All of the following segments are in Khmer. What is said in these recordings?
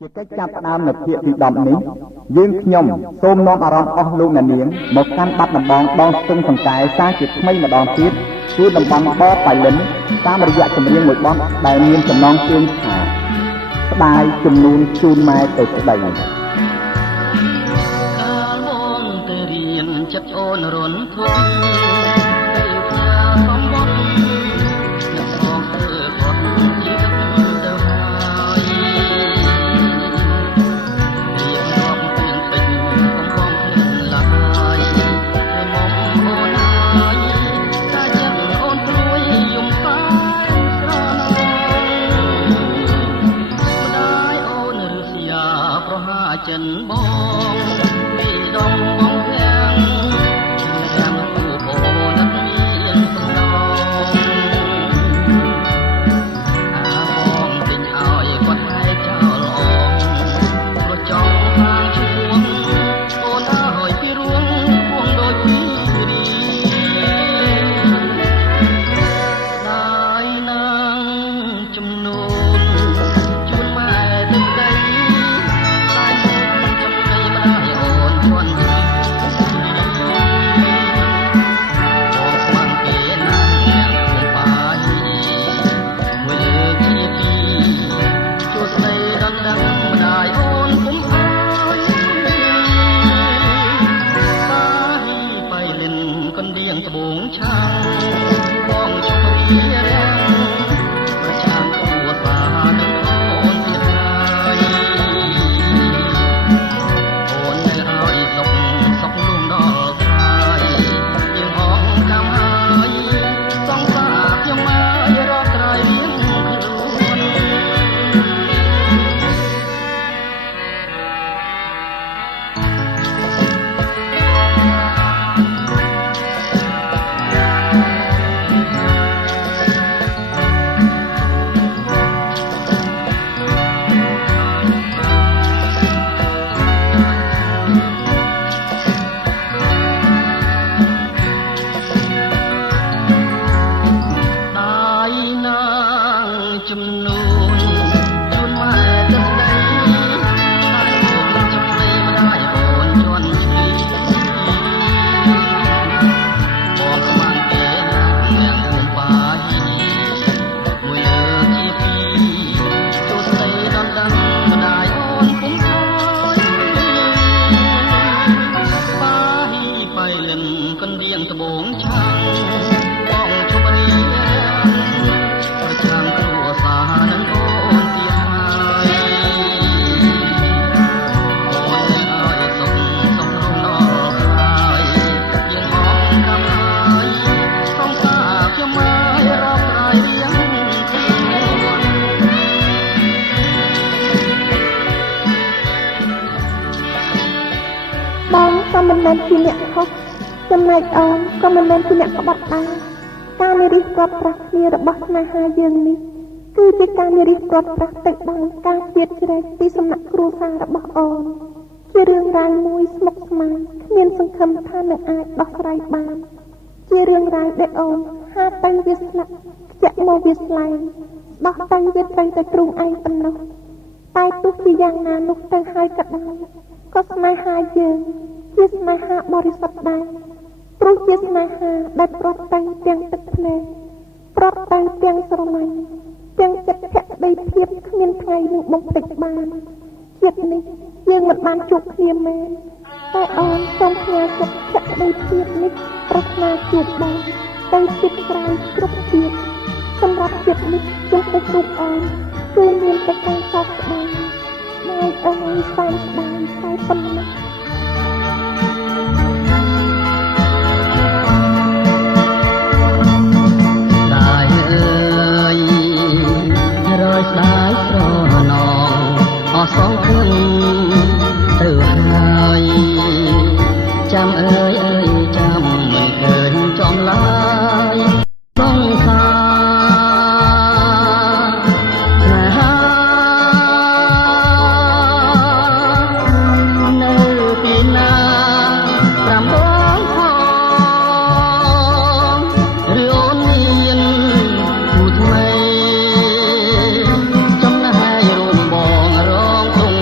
ជាកិច្ចចាប់ផ្ដើមនៅភាគទី10នេះយើងខ្ញុំសូមនាំអារម្មណ៍អស់លោកអ្នកនាងមកកាន់បាត់ដំបងដងស្ទឹងសង្កែសាជាថ្មីម្ដងទៀតគឺតំបន់បបៃលិនតាមរយៈចម្រៀងមួយបទដែលមានចំណងជើងថាស្ដាយជំនូនជូនម៉ែទៅស្ដីកាលមកទៅរៀនចិត្តអូនរន់ធំទៅផ្ញើបំបត់អ្នកផងធ្វើគាត់ជីវិតទៅហើយរៀបរាប់ពីពេញកំបងគ្មានឡើយតែមកអូនហើយតែចិត្តអូនព្រួយយំសាយស្រណោម្ដាយអូនរសយាប្រហាចិនបងពីដងបងទាំងចាំគូបអូនមានសំឡងអាបងទិញឲ្យគាត់ให้ចោលអងព្រោះចង់ខាងជួងអូនឲ្យពីរួងពងដូចពីរីដាយណាងចំនួនជូនម៉ែទឹកដីតែចំណៃម្ដាយអូនជន់ត្បូងឆាំបងជុំរីរាំងប្រចាំគួរសានឹងអូនទៀតហើយអូននៅឲ្យសុខលំដល់ក្រោយយើងហងចាំហើយសងសាខ្ញុំមករកក្រោយរៀងខ្លួនចំនួនជូនម៉ែទឹកដីហើយមកចំណេម្ដាយអូនជន់ឈីបងខ្មាំងទេអ្នកគុំបាយមួយលើជាពីរជួស្ដីដល់ដឹងម្ដាយអូនពុំអើយបាយបៃលិនកណ្ដៀងត្បូងឆាំងបងជុំរីប្រចាំគ្រួសារនឹងអូនទៀតហើយអូនឲ្យសុខរំដល់ក្រោយយើងអងកំហើយសងសាខ្ញុំមករកក្រោយរៀងខ្លួនបងក៏មិនមែនជាអ្នកខុសចំណែកអូនក៏មិនមែនជាអ្នកក្បត់ដែរការនិរិះព្រាត់ប្រាសគ្នារបស់ស្នេហាយើងនេះគឺជាការនិរិះព្រាត់ប្រាសទៅដល់ការជៀតជ្រែកពីសំណាក់គ្រួសាររបស់អូនជារឿងរ៉ាវមួយស្មុគស្មាញគ្មានសង្ឃឹមថានឹងអាចដោះស្រាយបានជារឿងរ៉ាវដែលអូនហាទៅវាស្លាប់ខ្ជាក់មកវាស្លែងដោះទៅវាត្រូវតែទ្រូងឯងប៉ុណ្ណោះតែទោះជាយ៉ាងណានោះទៅហើយក៏ដោយក៏ស្នេហាយើងជាស្នេហាបរិសុទ្ធដែរព្រោះជាស្នេហាដែលប្រត់ទៅទាំងទឹកភ្នែកប្រត់ទៅទាំងស្រឡាញ់ទាំងចិត្តភក្តីភាពគ្មានថ្ងៃនឹងបំភ្លេចបានជាតិនេះយើងមិនបានជួបគ្នាមែនតែអូនសូមផ្ញើចិត្តភក្តីភាពនេះប្រាថ្នាជួបបងទៅជាតិក្រោយគ្រប់ជាតិសម្រាប់ជាតិនេះចំពោះរូបអូនគឺមានតែការសោកស្ដាយហើយអូនសែនស្ដាយតែប៉ុណ្ណោះស្ដាយស្រណងអស់សងគុណទៅហើយចាំអើយចាំមិនឃើញចំឡើយសងសាស្នេហានៅពីណាប្រាំបងផងឬអូនមានគូថ្មីចំណាយរួមបងរងទុំ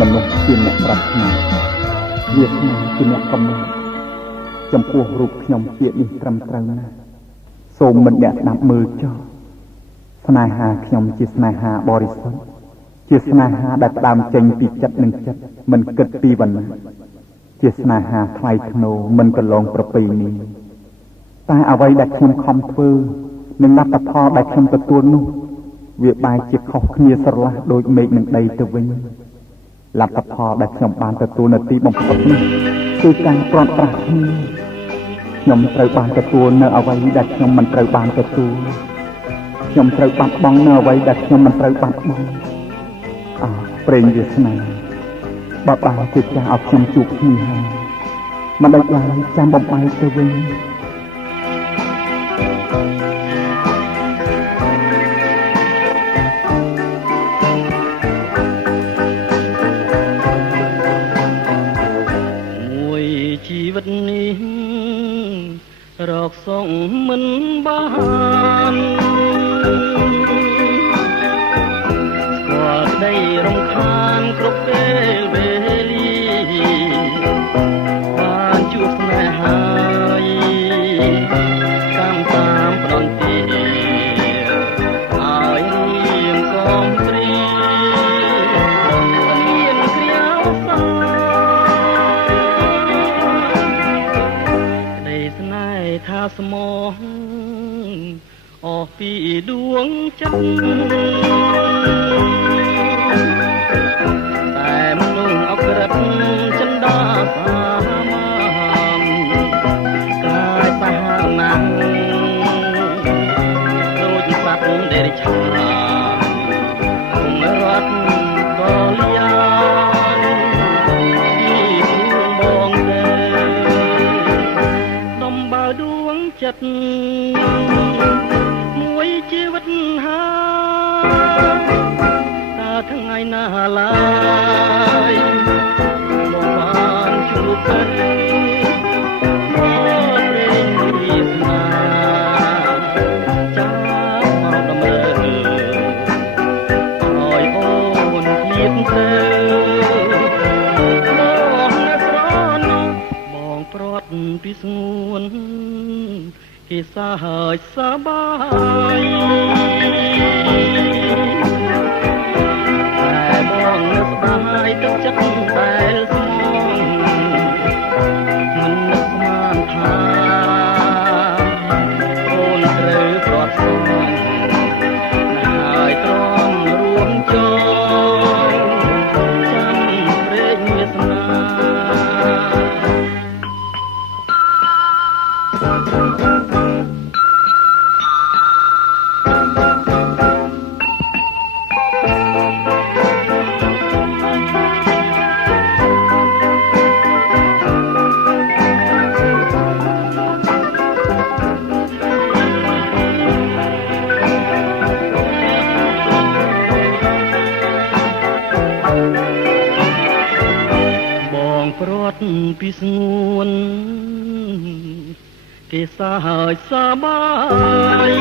មនុស្សជាអ្នកប្រាថ្នាវាសនាជាអ្នកកំណត់ចំពោះរូបខ្ញុំជានេះត្រឹមត្រូវណាស់សូមមិនអ្នកស្ដាប់មើលចុះស្នេហាខ្ញុំជាស្នេហាបរិសុទ្ធជាស្នេហាដែលផ្ដើមចេញពីចិត្តនិងចិត្តមិនគិតពីវណ្ណៈជាស្នេហាថ្លៃថ្នូរមិនកន្លងប្រពៃណីតែអ្វីដែលខ្ញុំខំធ្វើនិងលទ្ធផលដែលខ្ញុំទទួលនោះវាបែរជាខុសគ្នាស្រឡះដូចមេឃនិងដីទៅវិញលទ្ធផលដែលខ្ញុំបានទទួលនៅទីបំផុតនេះគឺការព្រាត់ប្រាសគ្នាខ្ញុំត្រូវបានទទួលនៅអ្វីដែលខ្ញុំមិនត្រូវបានទទួលខ្ញុំត្រូវបាត់បង់នៅអ្វីដែលខ្ញុំមិនត្រូវបាត់បង់ព្រេងវាសនាបើបានជាចាស់ឲ្យខ្ញុំជួបគ្នាហើយមិនដាច់ឡើយចាំបំបែកទៅវិញមួយជីវិតនេះរកសងមិនបានស្គាល់ក្តីរំខានគ្រប់ពេលវេលាបានជួបស្នេហាតាមប្រន់ទីឲ្យរៀងកំព្រីមានគ្រាវសាក្តីស្នេហ៍ថាស្មោះអស់ពីដួងចិត្តតែមនុស្សអក្រិតចិនដាសាមកាយសាហាវណាស់ដូចសត្វដេរឆាគង់រត់កលយាពីខ្លួនបងទេដំបើដួងចិត្តមួយជីវិតហើយថ្ងៃណាឡើយមកបានជួបกันព្រេងវាសនាចាំមកដំរើឲ្យអូនភ្លៀងទៅបងណាស្រណោះបងព្រាត់ពីស្ងួនគេសាហើយសបាយតែបងនឹកស្ដាយទឹកចិត្តដែលស្មងមិននឹកស្មានថាអូនត្រូវព្រាត់ស្ងួនហើយទ្រាំរួមចងចាំព្រេងវាសនាពីស្ងួនគេសាហើយសបាយ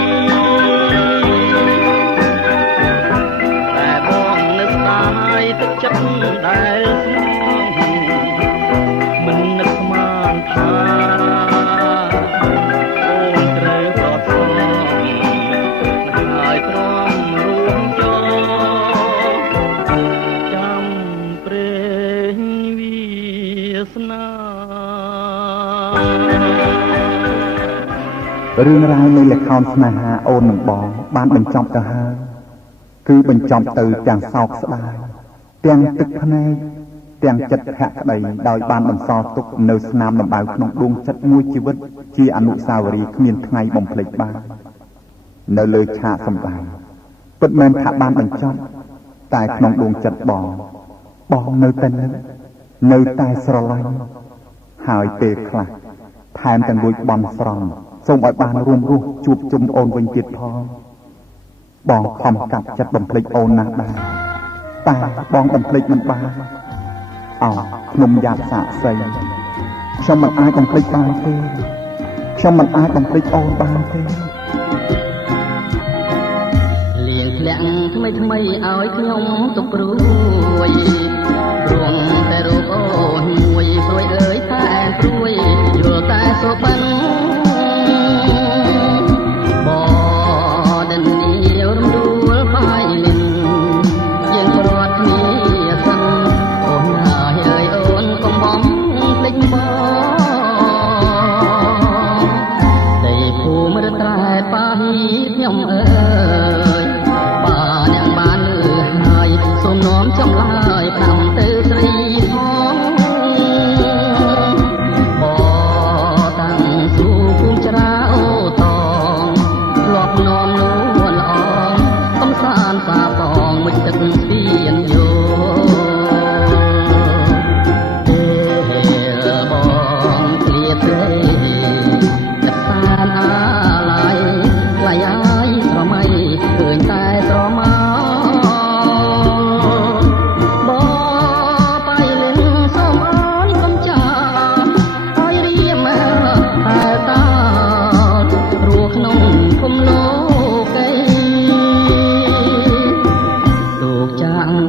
តែបងនឹកស្ដាយទឹកចិត្តដែលស្មងមិននឹកស្មានថាអូនត្រូវប្រត់ស្ងហើយទ្រាំរួមចចាំព្រេងវាសនារឿងរ៉ាវនៃល្ខោនស្នេហាអូននិងបងបានបញ្ចប់ទៅហើយគឺបញ្ចប់ទៅទាំងសោកស្ដាយទាំងទឹកភ្នែកទាំងចិត្តភក្តីដោយបានបន្សល់ទុកនៅស្នាមដំបៅក្នុងដួងចិត្តមួយជីវិតជាអនុស្សាវរីយ៍គ្មានថ្ងៃបំភ្លេចបាននៅលើឆាកសម្ដែងពិតមែនថាបានបញ្ចប់តែក្នុងដួងចិត្តបងនៅតែនៅតែស្រឡាញ់ហើយពេលខ្លះថែមទាំងលួចបន់ស្រន់សូមឲ្យបានរួមរស់ជួបជុំអូនវិញទៀតផងបងខំកាត់ចិត្តបំភ្លេចអូនណាស់ដែរតែបងបំភ្លេចមិនបានខ្ញុំយ៉ាប់សាកសីខ្ញុំមិនអាចបំភ្លេចបានទេខ្ញុំមិនអាចបំភ្លេចអូនបានទេលៀងធ្លាក់ថ្មីឲ្យខ្ញុំទុកព្រួយ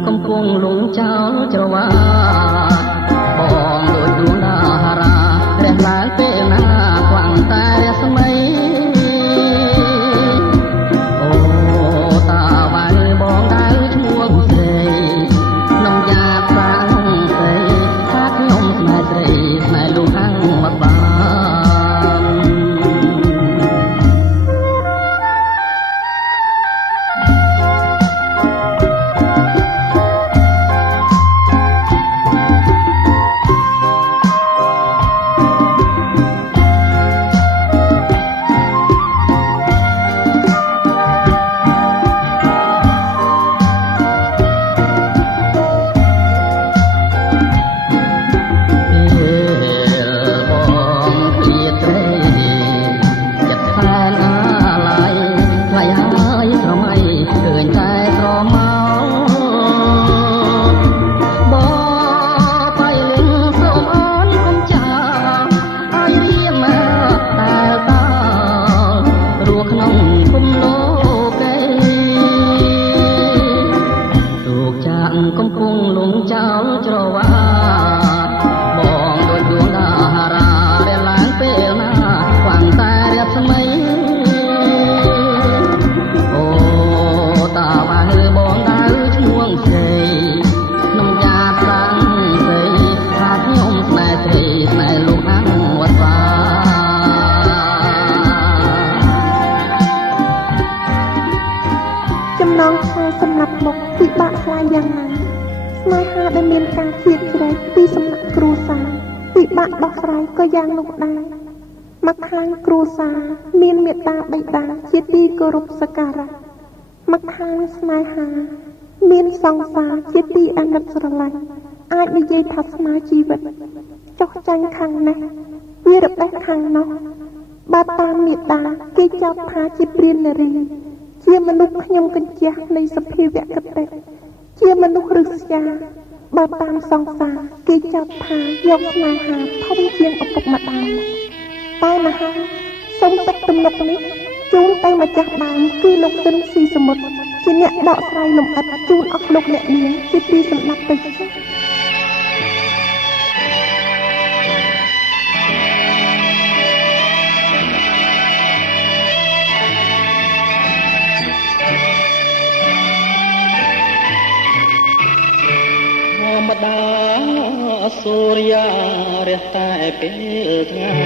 កំពុងលងចោលច្រវាបងដូចដួងតារារះឡើងពេលណាខ្វាំងតែរស្មីអូតាវាយបងដៅឈ្មោះស្រីនំយ៉ាសាំងស្រីថាខ្ញុំស្នេហ៍ស្រីស្នេហ៍លោកអាំងមកបានកំពុងលងចោលច្រវាបងដូចដួងតារារះឡើងពេលណាខ្វាំងតែរស្មីអូតាវាយបងដៅឈ្មោះស្រីនំយ៉ាសាំងស្រីថាខ្ញុំស្នេហ៍ស្រីស្នេហ៍លោកអាំងវត្តវាចំណងឆាសម្រាប់មុខពិបាកខ្លាយយ៉ាងណាស្នេហាដែលមានការជ្រៀតជ្រែកពីសំណាក់គ្រួសារពិបាកដោះស្រាយក៏យ៉ាងនោះដែរមកខាងគ្រួសារមានមេត្តាបិតាជាទីគោរពសក្ការៈមកខាងស្នេហាមានសង្សារជាទីអាណិតស្រឡាញ់អាចនិយាយថាស្មើជីវិតចុះចាញ់ខាងនេះវារបេះខាងនោះបើតាមមេត្តាគេចោទថាជាព្រាននារីជាមនុស្សខ្ញុំកញ្ជះនៃសភាវគតិជាមនុស្សរឹស្យាបើតាមសង្សារគេចោទថាយកស្នេហាធំជាងឪពុកម្ដាយតែមហាសូមទឹកទំនុកនេះជូនទៅម្ចាស់ដើមគឺលោកស៊ិនស៊ីសមុទ្រជាអ្នកដកស្រាយលំអិតជូនអស់លោកអ្នកនាងជាទីសម្ដេចទៅចា៎ម្ដាសូរិយារះតែពេលថ្ងៃ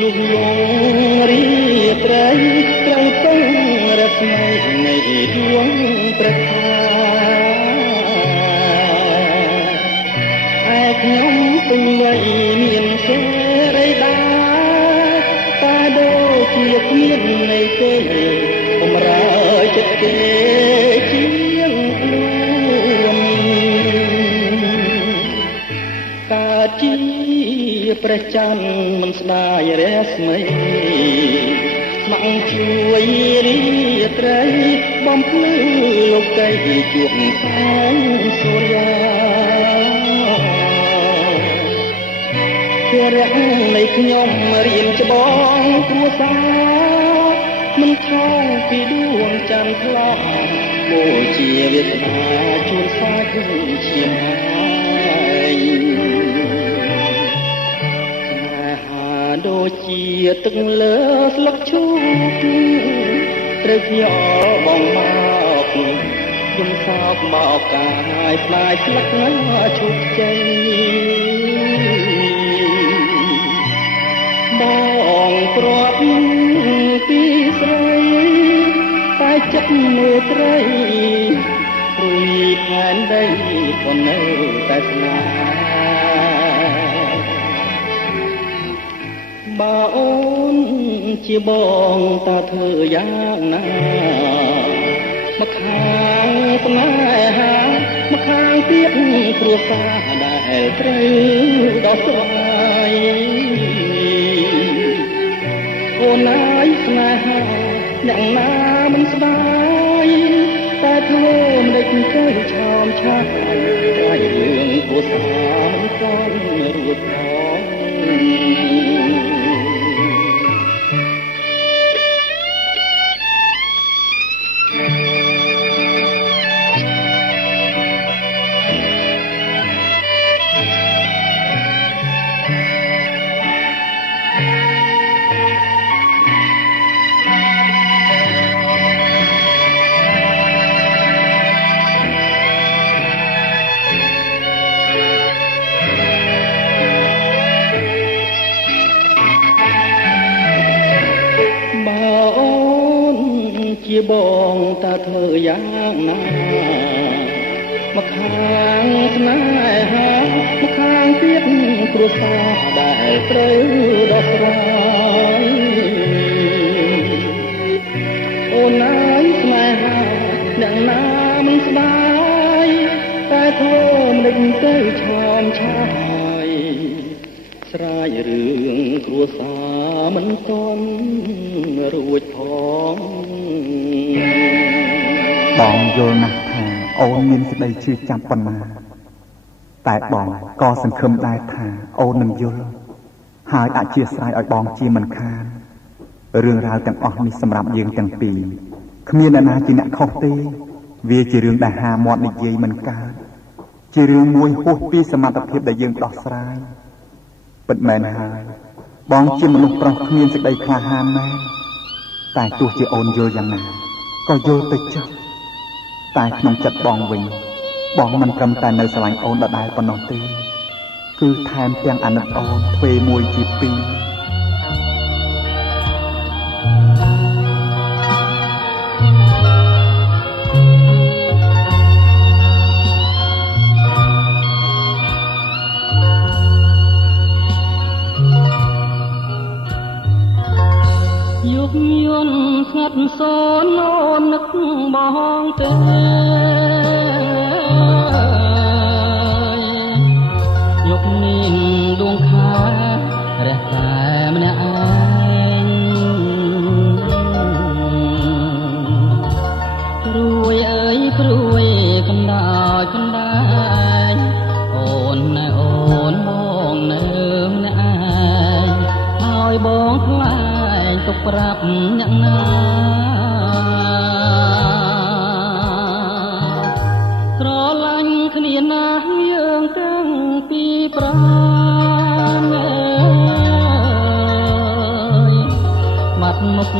លោកលងរីត្រីត្រូវពងរស្មីនៃដួងព្រះថាឯខ្ញុំពេញវ័យមានសេរីដាតែដូចជាគ្មាននៃគេបំរើចិត្តគេជាជាព្រះច័ន្ទមិនស្ដាយរស្មីមកជួយរីត្រីបំភ្លឺលោកីជួបសាយសូរិយាជារះនៃខ្ញុំរៀនច្បងគ្រួសារមិនថោពីដួងច័ន្ទថ្លាបូជាវាសនាជួនសាយឈាមហើយដូចជាទឹកលើស្លឹកឈូកត្រូវខ្យល់បងមកខ្ញុំសោកមកកាយផ្លាយស្លឹកឈូកជ័យបងព្រាត់ពីស្រីតែចិត្តមេត្រីរួយផែនដីក៏នៅតែស្នេហ៍បើអូនជាបងតើធ្វើយ៉ាងណាមកខាងស្នេហាមកខាងទៀតគ្រួសារដែលត្រូវដោះស្រាយអូនណាយស្នេហាអ្នកណាមិនស្ដាយតែធ្វើមិនដេចទៅឆោមឆាយតែរឿងគ្រួសារមិនទាន់រួចផង ធ្វើយ៉ាងណាមកខាងស្នេហាមកខាងទៀតគ្រួសារដែលត្រូវដោះស្រាយអូនអើយស្នេហាអ្នកណាមិនស្ដាយតែធ្វើមិនទៅឆោមឆាយស្រាយរឿងគ្រួសារមិនទាន់រួចផងបងយល់ណាស់ថាអូនមានសេចក្តីជឿចាំប៉ុណ្ណាតែបងក៏សង្ឃឹមដែរថាអូននឹងយល់ហើយអធិស្ឋានឲ្យបងជាមិនខានរឿងរ៉ាវទាំងអស់នេះសម្រាប់យើងទាំងពីរគ្មានអ្នកណាជាអ្នកខុសទេវាជារឿងដែលហាមាត់និយាយមិនកើតជារឿងមួយហួសពីសមត្ថភាពដែលយើងដោះស្រាយពិតមែនហើយបងជាមនុស្សប្រុសគ្មានសេចក្តីក្លាហានណាស់តែទោះជាអូនយល់យ៉ាងណាក៏យល់ទៅចុះតែក្នុងចិត្តបងវិញបងមិនត្រឹមតែនៅស្រឡាញ់អូនដដែលប៉ុណ្ណោះទេគឺថែមទាំងអាណិតអូនទ្វេមួយជាពីរយុគយន្តស្ងាត់សូនអូននឹកបងទេយុគមានដួងខែរះតែម្នាក់ឯងព្រួយអើយព្រួយកណ្ដោចកណ្ដាយអូនណែអូនបងនៅម្នាក់ឯងហើយបងខ្លាចទុកប្រាប់អ្នកណាស្រឡាញ់គ្នាណាស់យើងទាំងពីរប្រាណអើយបាត់មុខ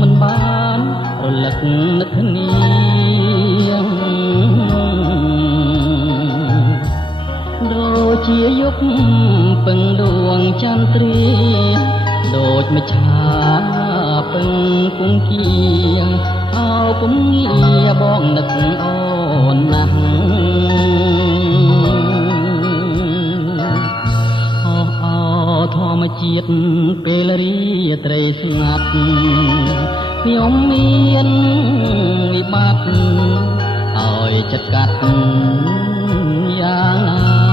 មិនបានរលឹកនឹកគ្នាដូចជាយុគពឹងដួងចន្ទ្រាដូចមច្ឆាពឹងគង្គៀអោពុំងារបងនឹកអូនណាស់អោធម្មជាតិពេលរាត្រីស្ងាត់ខ្ញុំមានវិបត្តិឲ្យចិត្តកាត់យ៉ាង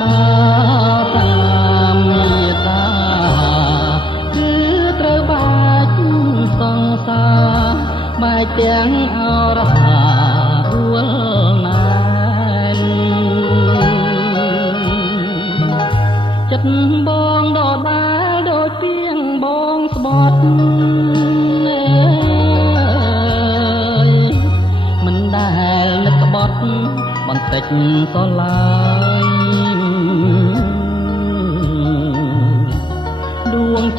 ណាតាមមេត្តាគឺត្រូវបាច់សង្សារបែកទាំងអរហារួលណានចិត្តបងដដែលដូចទៀងបងស្បត់មិនដែលនឹកក្បត់បន្តិចសឡើយ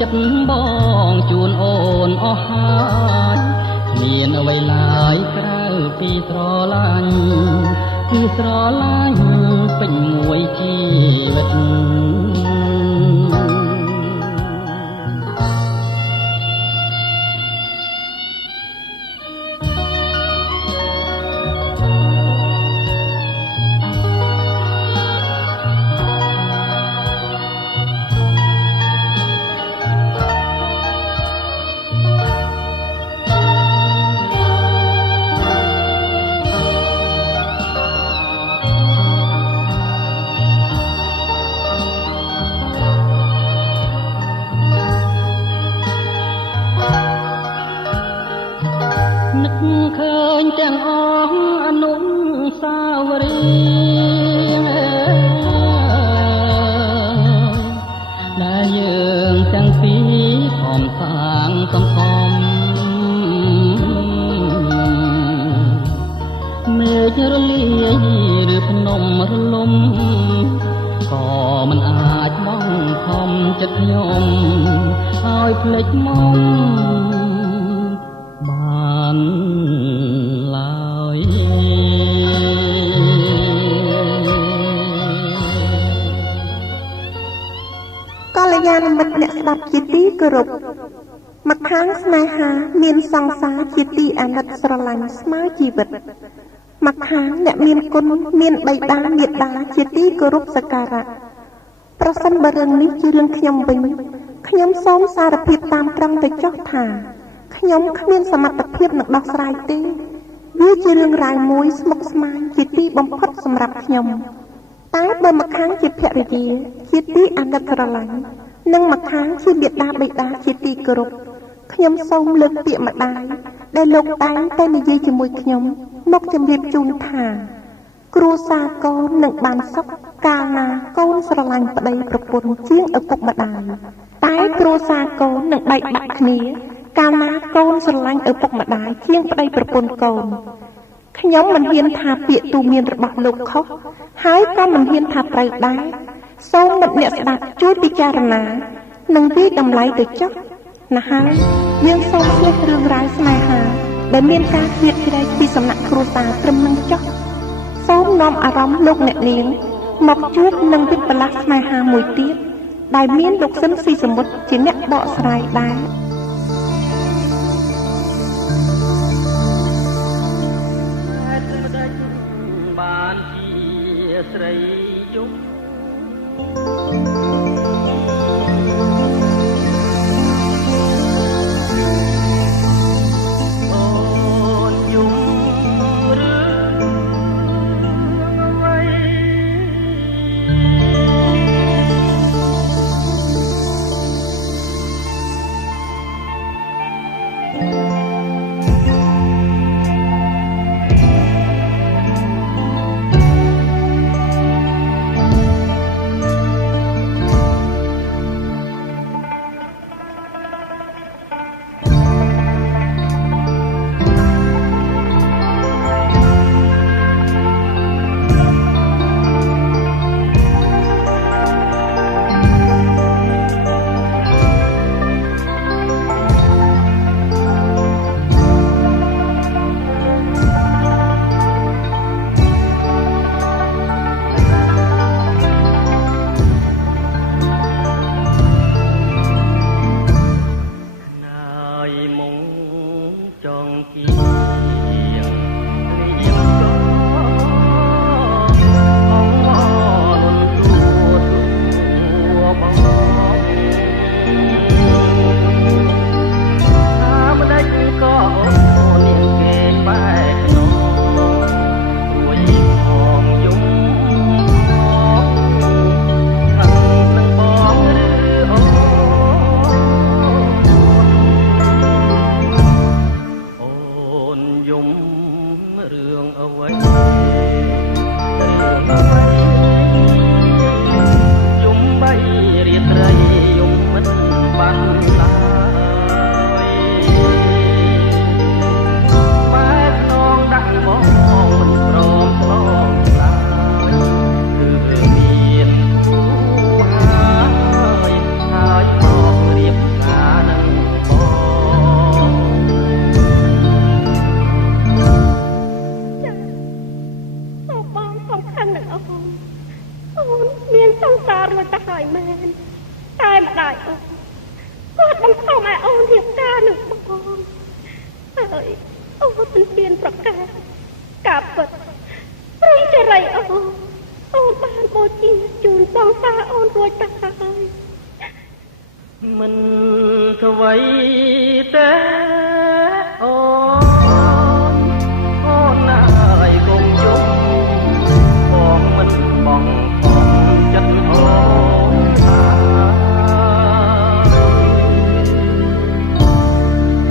ចិត្តបងជូនអូនអស់ហើយគ្មានអ្វីឡើយក្រៅពីស្រឡាញ់គឺស្រឡាញ់ពេញមួយជីវិតនឹកឃើញទាំងអស់អនុស្សាវរីយ៍ដែលយើងទាំងពីរខំសាងសំសំមេឃរលាយឬភ្នំរលំក៏មិនអាចបងខំចិត្តខ្ញុំឲ្យភ្លេចមកបានឡើយ កល្យាណមិត្តអ្នកស្ដាប់ជាទីគោរព មកខាងស្នេហាមានសង្សារជាទីអាណិតស្រឡាញ់ស្មើជីវិតមកខាងអ្នកមានគុណមានបិតាមាតាជាទីគោរពសក្ការៈប្រសិនបើរឿងនេះជារឿងខ្ញុំវិញខ្ញុំសូមសារភាពតាមត្រង់ទៅចុះថាខ្ញុំគ្មានសមត្ថភាពនឹងដោះស្រាយទេវាជារឿងរ៉ាវមួយស្មុគស្មាញជាទីបំផុតសម្រាប់ខ្ញុំតែបើមកខាងជាភរិយាជាទីអាណិតស្រឡាញ់និងមកខាងជាមាតាបិតាជាទីគោរពខ្ញុំសូមលើកពាក្យម្ដាយដែលលោកតែងតែនិយាយជាមួយខ្ញុំមកជម្រាបជូនថាគ្រួសារកូននឹងបានសុខកាលណាកូនស្រឡាញ់ប្តីប្រពន្ធជាងឪពុកម្ដាយតែគ្រួសារកូននឹងបែកបាក់គ្នាកាលណាកូនស្រឡាញ់ឪពុកម្ដាយជាងប្តីប្រពន្ធកូនខ្ញុំមិនហ៊ានថាពាក្យទូមានរបស់លោកខុសហើយក៏មិនហ៊ានថាត្រូវដែរសូមមិត្តអ្នកស្ដាប់ជួយពិចារណានិងវិតម្លៃទៅចុះណាហើយយើងសូមស្លេះរឿងរ៉ាវស្នេហាដែលមានការជ្រៀតជ្រែកពីសំណាក់គ្រួសារត្រឹមនឹងចុះសូមនាំអារម្មណ៍លោកអ្នកនាងមកជួបនឹងវិបលាសស្នេហាមួយទៀតដែលមានលោកស៊ិនស៊ីសមុទ្រជាអ្នកបកស្រាយដែរបានជាស្រីជុំមិនអ្វីទេអូនណាយគុំយំបងមិនបងចិត្តអូន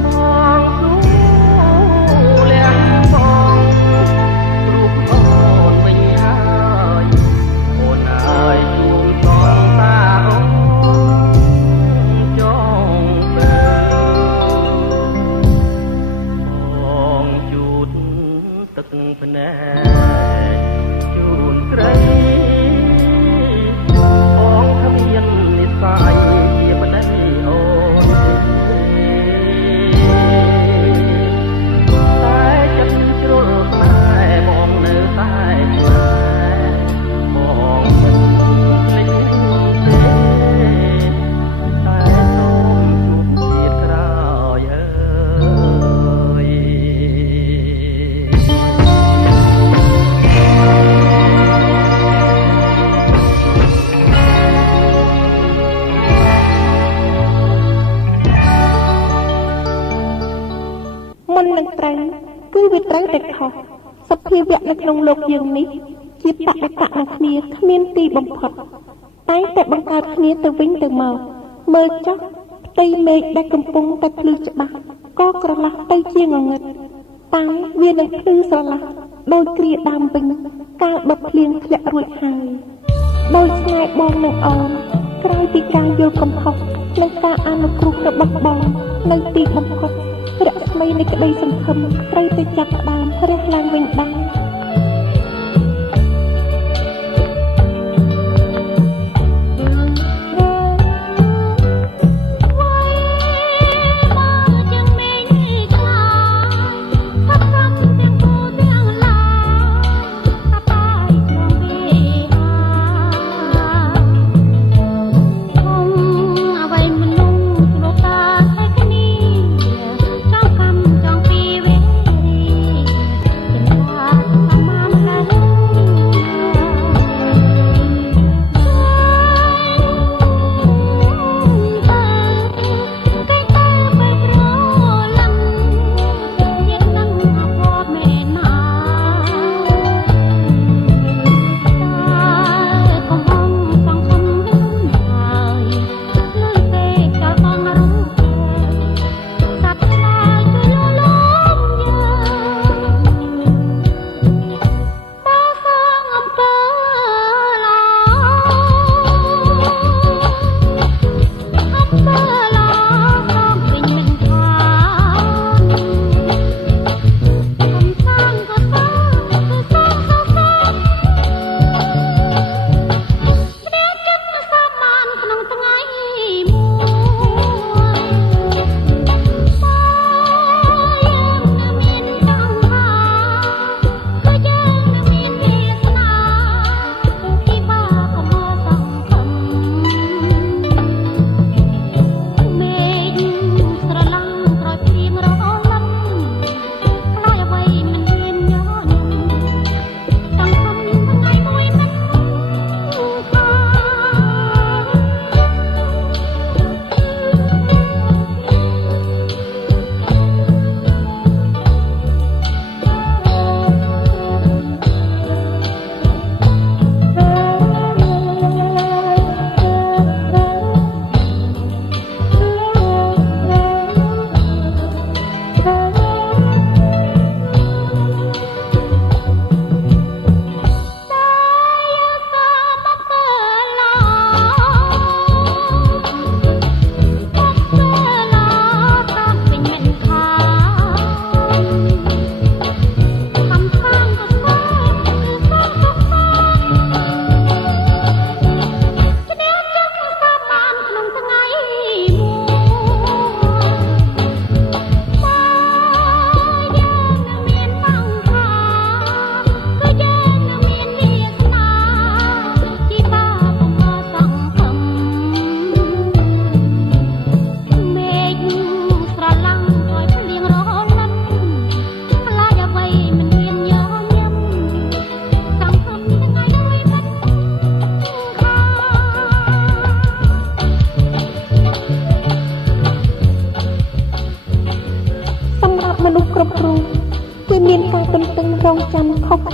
បងស៊ូលះបងរូបអូនវិញហើយអូនហើយជួងសងតាអូនទឹកភ្នែកជូនស្រីបងគ្មាននិស្ស័យជាម្ដាយអូនតែចិត្តជ្រុលខ្នែបងនៅតែខ្នែបងមិនភ្លេចទេតែសូមជួបជាតិក្រោយ មុននឹងត្រូវគឺវាត្រូវតែខុសសភាវៈនៅក្នុងលោកយើងនេះជាបដិបកនឹងគ្នាគ្មានទីបំផុតតែតែបង្កើតគ្នាទៅវិញទៅមកមើលចុះផ្ទៃមេឃដែលកំពុងតែភ្លឺច្បាស់ក៏ក្រឡះទៅជាងងឹតតែវានឹងភ្លឺស្រឡះដោយគ្រាដើមវិញកាលបិទភ្លៀងធ្លាក់រួចហើយដោយស្នេហ៍បងនឹងអូនក្រោយពីការយល់កំហុសនិងការអនុគ្រោះរបស់បងនៅទីបំផុតរស្មីនៃក្តីសង្ឃឹមត្រូវទៅចាប់ផ្ដើមរះឡើងវិញដែរ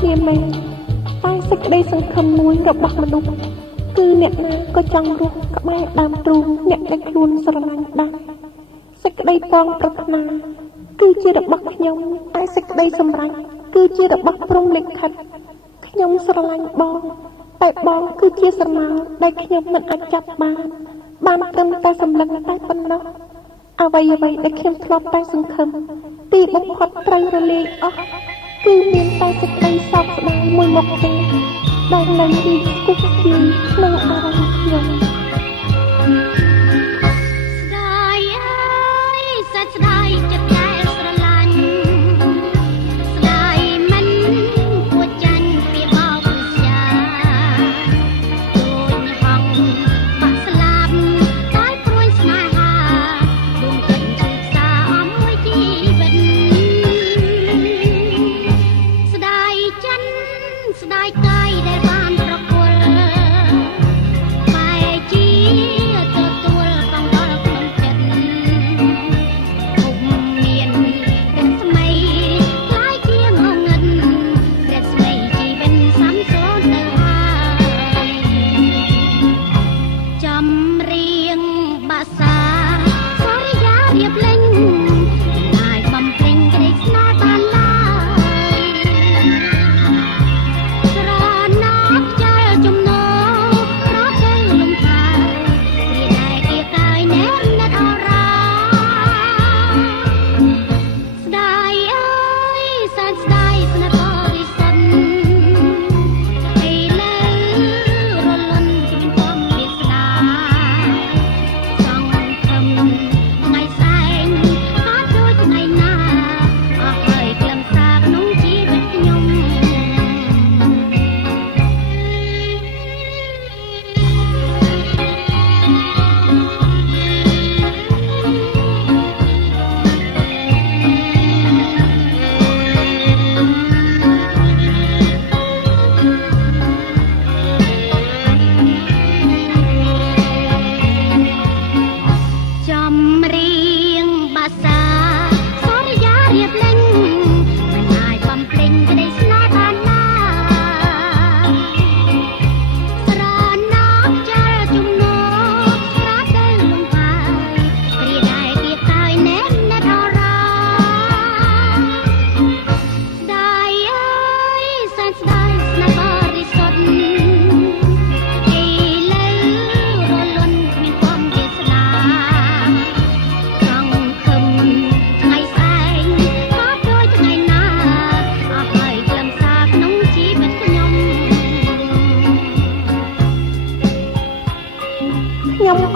គ្នាមែនតែសេចក្តីសង្ឃឹមមួយរបស់មនុស្សគឺអ្នកណាក៏ចង់រស់ក្បែរដើមទ្រូងអ្នកដែលខ្លួនស្រឡាញ់ដែរសេចក្តីពងប្រាថ្នាគឺជារបស់ខ្ញុំតែសេចក្តីសម្រេចគឺជារបស់ព្រំលិខិតខ្ញុំស្រឡាញ់បងតែបងគឺជាស្រមោលដែលខ្ញុំមិនអាចចាប់បានត្រឹមតែសម្លឹងតែប៉ុណ្ណោះអ្វីដែលខ្ញុំធ្លាប់តែសង្ឃឹមទីបំផុតត្រូវរលាយអស់គឺមានតែសេចក្តីសោកស្ដាយមួយមុខទេដែលនៅទីគុកគីក្នុងអារម្មណ៍ខ្ញុំស្ដាយអើយសាច់ស្ដាយចិត្តតែស្រឡាញ់ស្ដាយមិនគួរចាញ់ពីបោកវិជ្ជាដូចហងបាក់ស្លាប់តែព្រួយស្នេហាដួងចិត្តជិះសាអមមួយជីវិតស្ដាយចិនស្ដាយកាយដែលបានប្រគល់បែក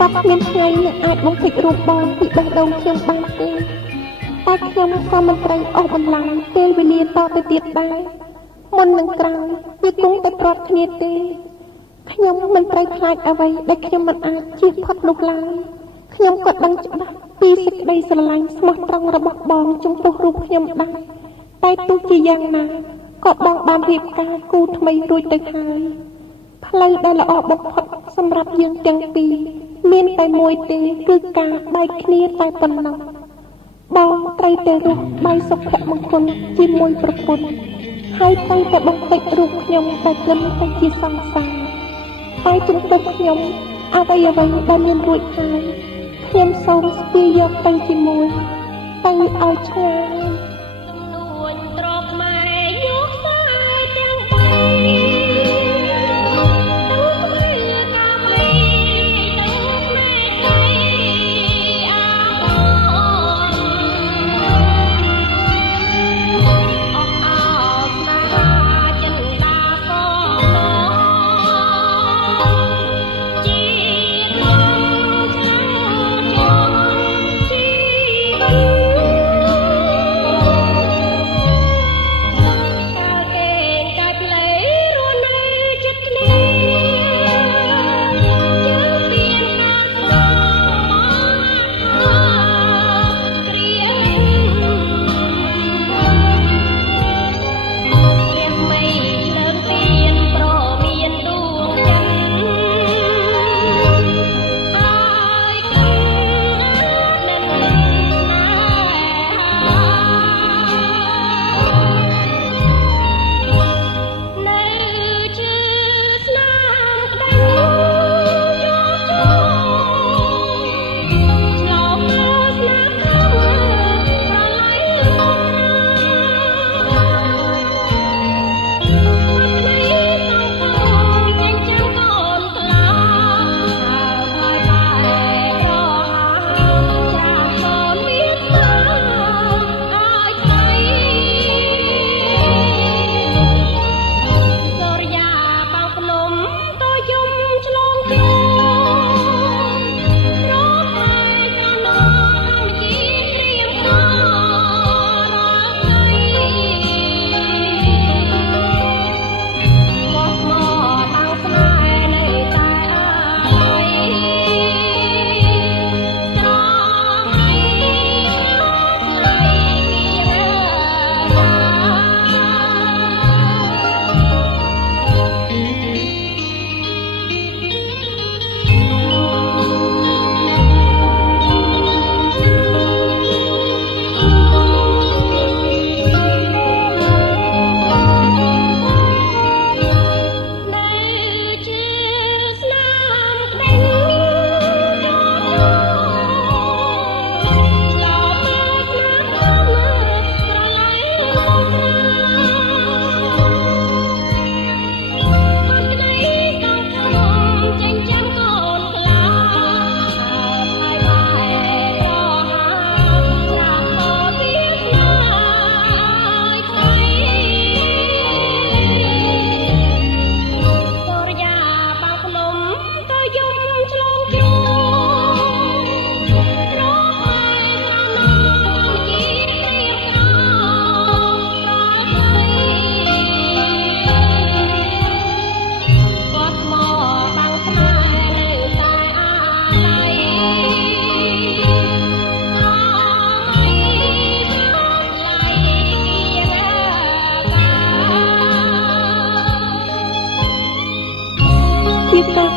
ក៏គ្មានថ្ងៃនឹងអាចបំភ្លេចរូបបងពីបេះដូងខ្ញុំបានទេតែខ្ញុំក៏មិនត្រូវអស់បន្លាយពេលវេលាតទៅទៀតដែរមុននឹងក្រោយវាគង់តែព្រាត់គ្នាទេខ្ញុំមិនត្រូវខ្លាចអ្វីដែលខ្ញុំមិនអាចជៀសផុតនោះឡើយខ្ញុំក៏ដឹងច្បាស់ពីសេចក្តីស្រឡាញ់ស្មោះត្រង់របស់បងចំពោះរូបខ្ញុំដែរតែទោះជាយ៉ាងណាក៏បងបានរៀបការគូថ្មីរួចទៅហើយផ្លូវដែលល្អបំផុតសម្រាប់យើងទាំងពីរមានតែមួយទេគឺការបែកគ្នាតែប៉ុណ្ណោះបងត្រូវតែរស់បាយសុភមង្គលជាមួយប្រពន្ធហើយត្រូវតែបំពេញរូបខ្ញុំដែលត្រឹមតែជាសង្សារតែចំពោះខ្ញុំអ្វីដែលមានរួចហើយខ្ញុំសូមស្ពាយយកទៅជាមួយទៅឲ្យឆ្ងាយនួនត្រកម៉ែយកស្អាយទាំងបី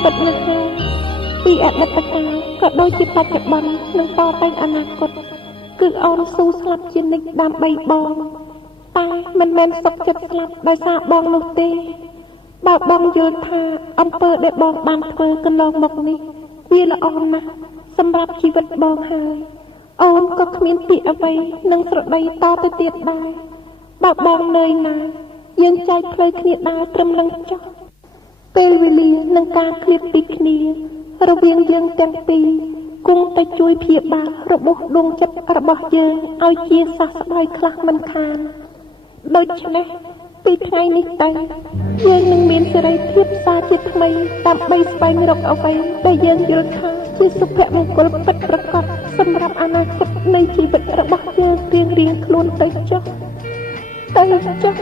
ពិតណាស់ហើយពីអតីតកាលក៏ដូចជាបច្ចុប្បន្ននិងតទៅអនាគតគឺអូនស៊ូស្លាប់ជានិច្ចដើម្បីបងតែមិនមែនសុខចិត្តស្លាប់ដោយសារបងនោះទេបើបងយល់ថាអំពើដែលបងបានធ្វើកន្លងមកនេះវាល្អណាស់សម្រាប់ជីវិតបងហើយអូនក៏គ្មានពាក្យអ្វីនឹងស្រដីតទៅទៀតដែរបើបងនៅណាយើងចែកផ្លូវគ្នាដើរត្រឹមនឹងចុះពេលវេលានិងការឃ្លាតពីគ្នារវាងយើងទាំងពីរគង់តែជួយព្យាបាលរបួសដួងចិត្តរបស់យើងឲ្យជាសះស្បើយខ្លះមិនខានដូច្នេះពីថ្ងៃនេះទៅយើងនឹងមានសេរីភាពសារជាថ្មីដើម្បីស្វែងរកអ្វីដែលយើងយល់ថា ជាសុភមង្គលពិតប្រាកដសម្រាប់អនាគតនៃជីវិតរបស់យើងរៀងៗខ្លួនទៅចុះទៅចុះ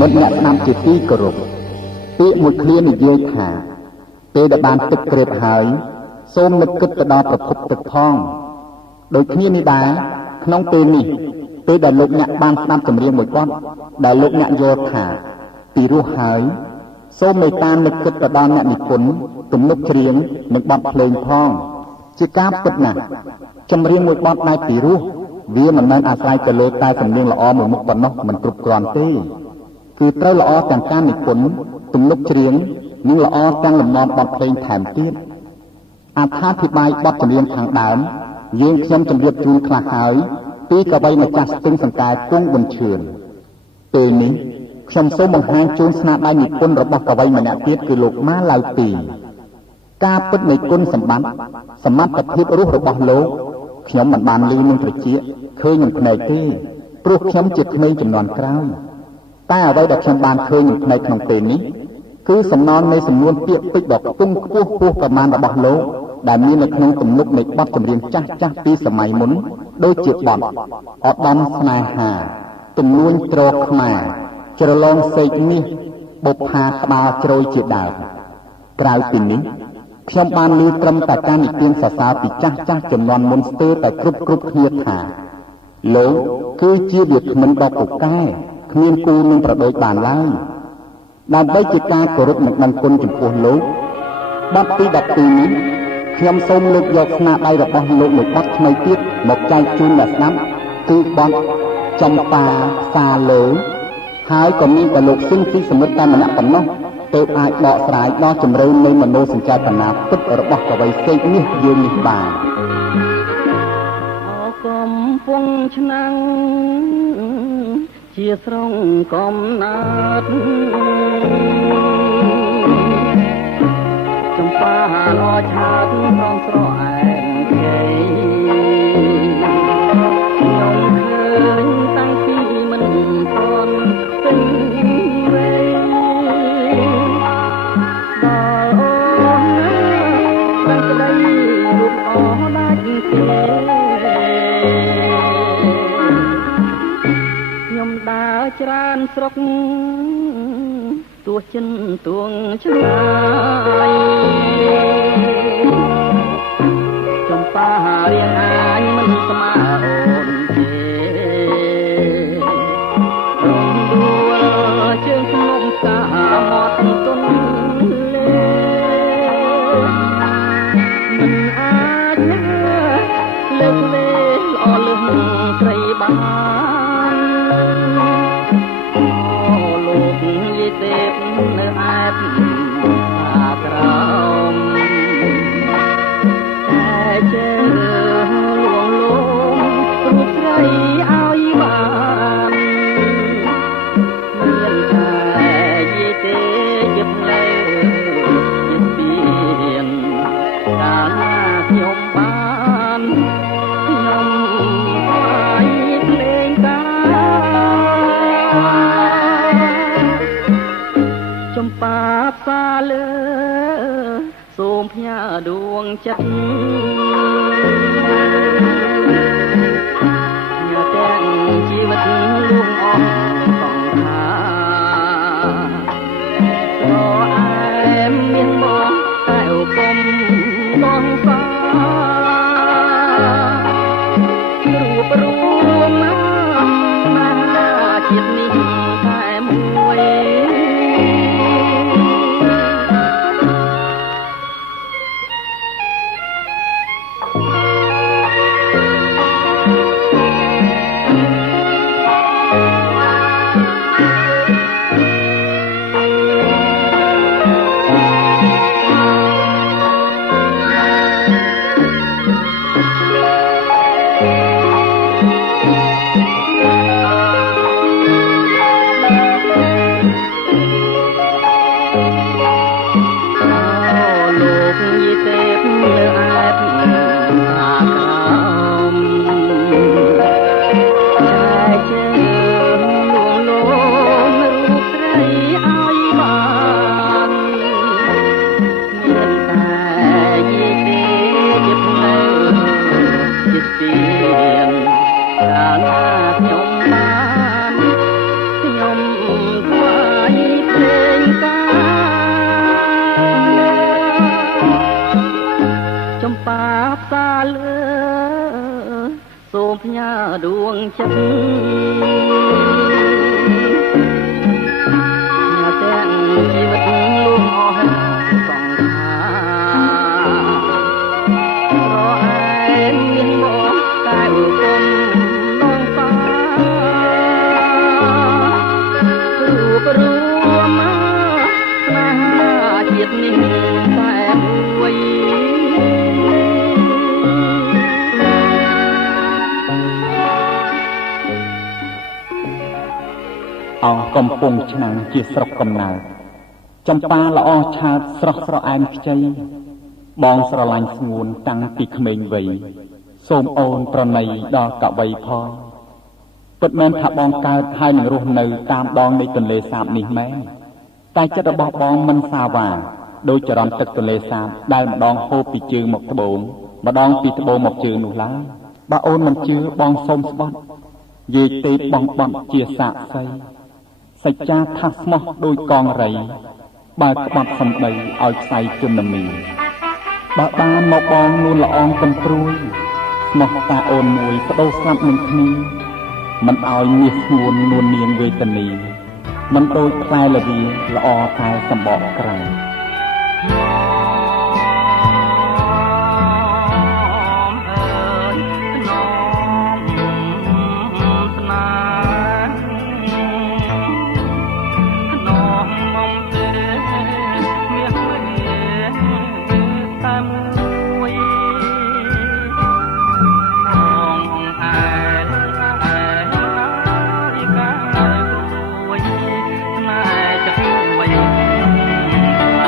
មិត្តអ្នកស្ដាប់ជាទីគោរពពាក្យមួយឃ្លានិយាយថាពេលដែលបានទឹកក្រេបហើយសូមនឹកគិតទៅដល់ប្រភពទឹកផងដូចគ្នានេះដែរក្នុងពេលនេះពេលដែលលោកអ្នកបានស្ដាប់ចម្រៀងមួយបទដែលលោកអ្នកយល់ថាពីរោះហើយសូមមេត្តានឹកគិតទៅដល់អ្នកនិពន្ធទំនុកច្រៀងនិងបទភ្លេងផងជាការពិតណាស់ចម្រៀងមួយបទដែលពីរោះវាមិនមែនអាស្រ័យទៅលើតែសំនៀងល្អមួយមុខប៉ុណ្ណោះមិនគ្រប់គ្រាន់ទេគឺត្រូវល្អទាំងការនិពន្ធទំនុកច្រៀងនិងល្អទាំងលំនាំបទភ្លេងថែមទៀតអត្ថាធិប្បាយបទចម្រៀងខាងដើមយើងខ្ញុំជម្រាបជូនខ្លះហើយពីកវីម្ចាស់ស្ទឹងសង្កែគង់ប៊ុនឈឿនពេលនេះខ្ញុំសូមបង្ហាញជូនស្នាដៃនិពន្ធរបស់កវីម្នាក់ទៀតគឺលោកម៉ាឡៅទីការពិតនៃគុណសម្បត្តិសមត្ថភាពរស់របស់លោកខ្ញុំមិនបានឮនឹងត្រចៀកឃើញនឹងភ្នែកទេព្រោះខ្ញុំជាក្មេងជំនាន់ក្រោយតែអ្វីដែលខ្ញុំបានឃើញនឹងភ្នែកក្នុងពេលនេះគឺសំណល់នៃសំនួនពាក្យពេចន៍ដ៏ខ្ពង់ខ្ពស់ពោះប្រមាណរបស់លោកដែលមាននៅក្នុងទំនុកនៃបទចម្រៀងចាស់ៗពីសម័យមុនដូចជាបទឧត្តមស្នេហាទំនួញត្រខ្មែរច្រឡងសេកមាសបុប្ផាក្បាលជ្រោយជាដើមក្រៅពីនេះខ្ញុំបានឮត្រឹមតែការនិទានសរសើរពីចាស់ជំនាន់មុនស្ទើរតែគ្រប់គ្នាថាលោកគឺជាវាគ្មិនដ៏ពូកែគ្មានគូនឹងប្រដូចបានឡើយដើម្បីជាការគោរពនិងដឹងគុណចំពោះលោកបទទី12នេះខ្ញុំសូមលើកយកស្នាដៃរបស់លោកមួយបទថ្មីទៀតមកចែកជូនអ្នកស្ដាប់គឺបទចំប៉ាសាលើហើយក៏មានតែលោកស៊ិនស៊ីសមិទ្ធតែម្នាក់ប៉ុណ្ណោះទើបអាចដកស្រាយដល់ជម្រៅនៃមនោសញ្ចេតនាពិតរបស់កវីសេកមាសយើងនេះបានអកំពុងឆ្នាំងជាស្រងកំណាត់ចំប៉ាឡឆាតត្រង់ស្រអែមខ្ចីខ្ញុំឃើញតាំងពីមិនទាន់ពេញ ដីរូបអស់ដាច់ទេខ្ញុំដើរច្រើនស្រុកទោះចិនទួងឆ្ងាយចំប៉ារៀងអាយមិនស្មើអូនទេរំដួលជើងខ្ញុំកាមាត់ទុនលេមិនអាចលើកលេល្អលឹងត្រីបានលោកយីទេពនៅឯបអាក្រមតែជើលួងលោមរូបស្រីឲ្យបានមានតែយីទេជិបនៅយិតពីនកាលណាខ្ញុំបានខ្ញុំឲ្យភ្លេងកាចំប៉ាផ្សាលើសូមផ្ញើដួងចិត្តញ៉ាទាំងជីវិតលួងអស់សង្ខារអែមមានបងតែឧបមបងសារូបរួមណាជាតិនេះតែមួយសូមផ្ញើដួងចិត្តញ៉ាទាំងជីវិតលួងអស់សង្ខារអែមមានមកតែឧបមបងសារូបរួមស្នេហាជាតិនេះតែមួយអង្គកំពុងឆ្នាំងជាស្រុកកំណើតចំប៉ាល្អឆើតស្រស់ស្រអែមខ្ចីបងស្រឡាញ់ស្ងួនតាំងពីក្មេងវ័យសូមអូនប្រណីដល់កវីផងពិតមែនថាបងកើតហើយនឹងរស់នៅតាមដងនៃទន្លេសាបនេះមែនតែចិត្តរបស់បងមិនសាវ៉ាដោយចរន្តទឹកទន្លេសាបដែលម្ដងហូរពីជើងមកត្បូងម្ដងពីត្បូងមកជើងនោះឡើយបើអូនមិនជឿបងសូមស្បត់យាយទេពបងបត់ជាសាក្សីសច្ចាថាស្មោះដោយកងរៃបើក្បត់សំដីឲ្យខ្សែជន់មីបើបានមកបងនួនល្អងកំព្រួយស្មោះតាអូនមួយបដូរស្លាប់នឹងគ្នាមិនឲ្យមាសស្ងួននួននាងវេទនីមិនដូចផ្លែល្វាល្អតែសម្បកក្រៅអ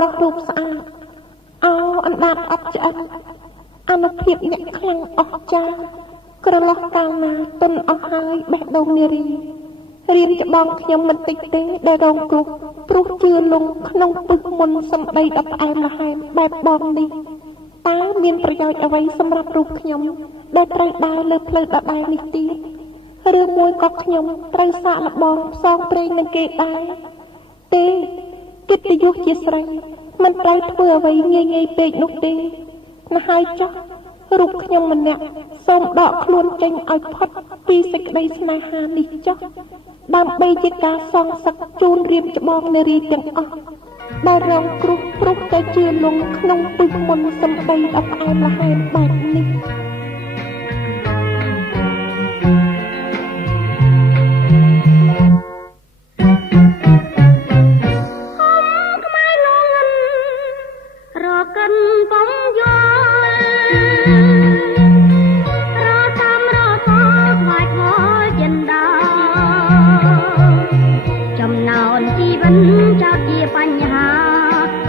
រស់រូបស្អាតអណ្ដាតអត់ឆ្អិនអនុភាពអ្នកខ្លាំងអស់ចាក្រឡោះកាលណាទុនអស់ហើយបេះដូងនារីរៀនច្បងខ្ញុំមិនតិចទេដែលរងគ្រោះព្រោះជឿលងក្នុងពឹសមុនសំដីដល់ផ្អែមល្ហែមបែបបងនេះតើមានប្រយោជន៍អ្វីសម្រាប់រូបខ្ញុំដែលត្រូវដើរលើផ្លូវដដែលនេះទៀតឬមួយក៏ខ្ញុំត្រូវសាកល្បងផ្សងព្រេងនឹងគេដែរទេកិត្តិយសជាស្រីមិនត្រូវធ្វើអ្វីងាយងាយពេកនោះទេណាហើយចុះរូបខ្ញុំម្នាក់សូមដកខ្លួនចេញឲ្យផុតពីសេចក្តីស្នេហានេះចុះដើម្បីជាការសងសឹកជូនរៀបច្បងនារីទាំងអស់ដែលរងគ្រោះព្រោះតែជឿលងក្នុងពឹសមុនសំដីដ៏ផ្អែមល្ហែមបែបនេះកិនបំយល់រតាមរសស្វាយខចិនដាចំណោនជីវិតចោតជាបញ្ហា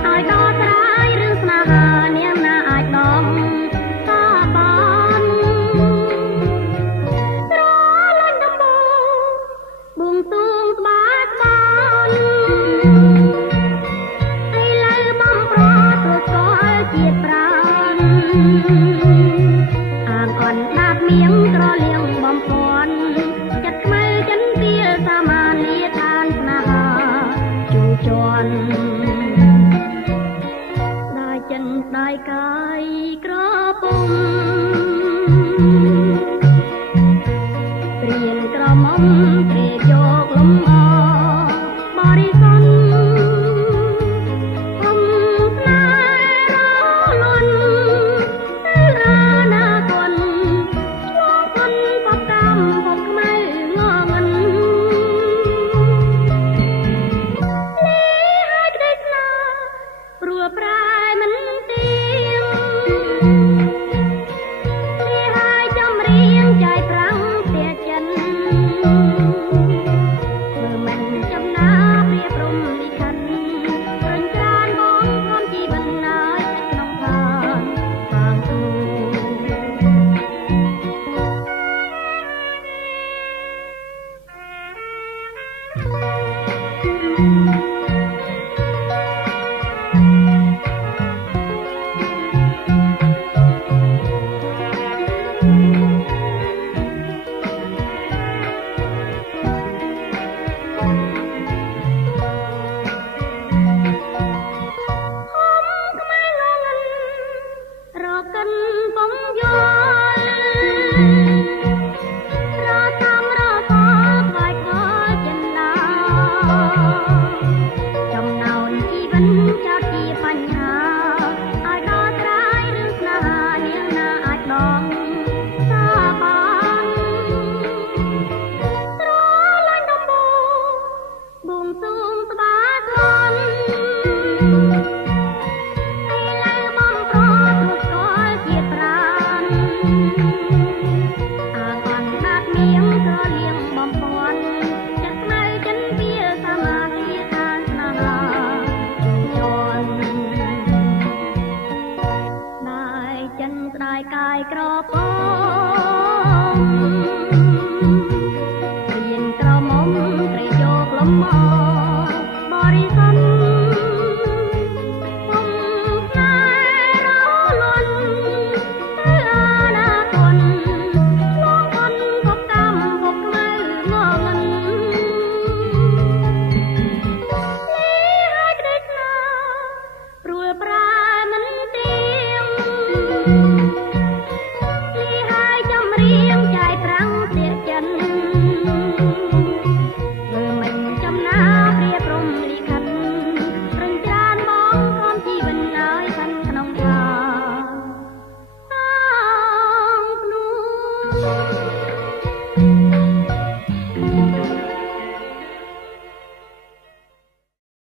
ឲ្យដោះស្រាយរឿងស្នេហានាងណាអាចដំសាបានស្រលាញ់ដំបូងបួងសួងស្បាក្បានជាតិប្រានអាងអន់ដាប់មៀងត្រលៀងបំពាន់ចិត្តខ្មៅចិនទាសាមានលាឋានស្នេហាជូជន់ដាច់ចិនដាច់កាយក្រពុំព្រៀនក្រមុំត្រេកយកលំអបរិសុទ្ធHãy subscribe cho kênh Ghiền Mì Gõ để không bỏ lỡ ដងសាបានស្រលាញ់ដំបូងបួងសួងស្បាត្រន់ពេលឡើងបំប្រត់មកស្គាល់ជាប្រានអាកនដាត់នាងក៏លៀងបំពន់ចាក់ស្មៅចិនវាសមាធិខាងស្នេហាជន់ដៃចិនស្ដាយកាយក្រពំ